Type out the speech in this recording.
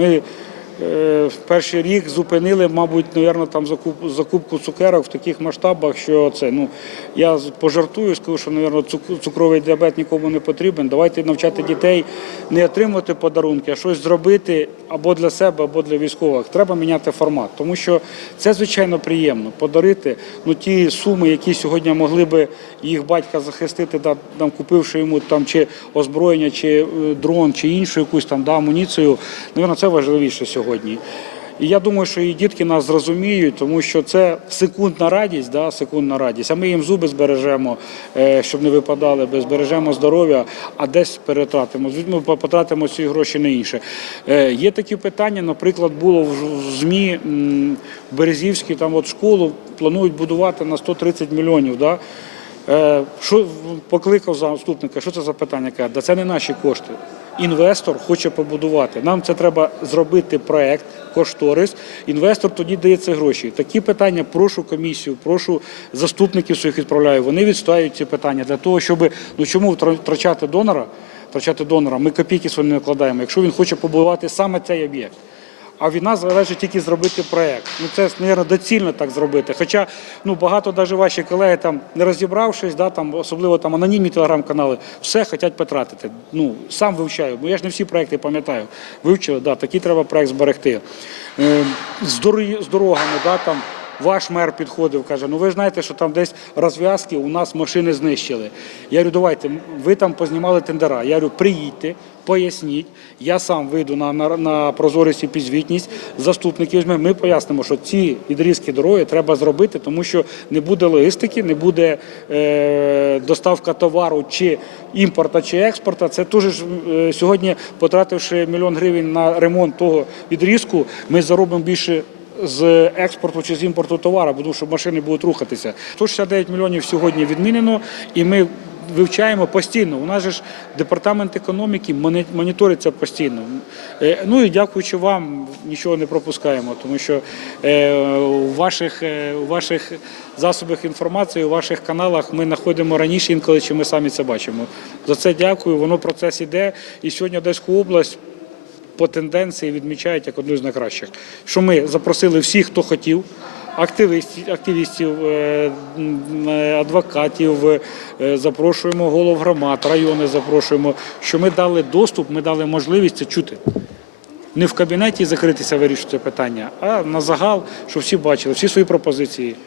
Ми е, в перший рік зупинили, мабуть, навірно, там закуп, закупку цукерок в таких масштабах, що це ну я пожартую, скажу, що навірно, цук- цукровий діабет нікому не потрібен. Давайте навчати дітей не отримувати подарунки, а щось зробити або для себе, або для військових. Треба міняти формат, тому що це звичайно приємно подарити ну ті суми, які сьогодні могли би їх батька захистити, да, там купивши йому там чи озброєння, чи е, дрон, чи іншу якусь там да, амуніцію. Навірно, це важливіше сьогодні. І я думаю, що і дітки нас зрозуміють, тому що це секундна радість, да, секундна радість. А ми їм зуби збережемо, е, щоб не випадали, збережемо здоров'я, а десь перетратимо. Ми потратимо ці гроші на інше. Е, Є такі питання, наприклад, було в ЗМІ в Березівській, там от школу планують будувати на 130 мільйонів. Да? Е, Що покликав заступника? Що це за питання? Каже, да це не наші кошти. Інвестор хоче побудувати. Нам це треба зробити проект, кошторис. Інвестор тоді дає ці гроші. Такі питання прошу комісію, прошу заступників своїх відправляю. Вони відстоюють ці питання для того, щоб ну чому втрачати донора? Втрачати донора. Ми копійки свої не накладаємо. Якщо він хоче побудувати саме цей об'єкт. А від нас залежить тільки зробити проект. Ну це, мабуть, доцільно так зробити. Хоча ну багато навіть ваші колеги там не розібравшись, да, там особливо там анонімні телеграм-канали, все хочуть потратити. Ну сам вивчаю, бо я ж не всі проекти пам'ятаю. Вивчили, да, такий треба проект зберегти. Е, дороги, з дорогами, да, там. Ваш мер підходив, каже: ну ви знаєте, що там десь розв'язки у нас машини знищили. Я говорю, давайте, ви там познімали тендера. Я говорю, приїдьте, поясніть. Я сам вийду на, на, на прозорість і підзвітність заступників. візьмемо. Ми пояснимо, що ці відрізки дороги треба зробити, тому що не буде логістики, не буде е, доставка товару чи імпорта, чи експорта. Це теж е, сьогодні, потративши мільйон гривень на ремонт того відрізку, ми заробимо більше з експорту чи з імпорту товару, тому що машини будуть рухатися. 169 мільйонів сьогодні відмінено, і ми вивчаємо постійно. У нас же ж департамент економіки моніториться постійно. Е, Ну і дякуючи вам, нічого не пропускаємо, тому що е, у ваших, е, у ваших засобах інформації, у ваших каналах ми знаходимо раніше інколи, чи ми самі це бачимо. За це дякую. Воно процес іде. І сьогодні Одеську область по тенденції відмічають як одну з найкращих. Що ми запросили всіх, хто хотів. Активістів, активістів, е, адвокатів, е, запрошуємо голов громад, райони запрошуємо. Що ми дали доступ, ми дали можливість це чути. Не в кабінеті закритися вирішити питання, а на загал, щоб всі бачили всі свої пропозиції.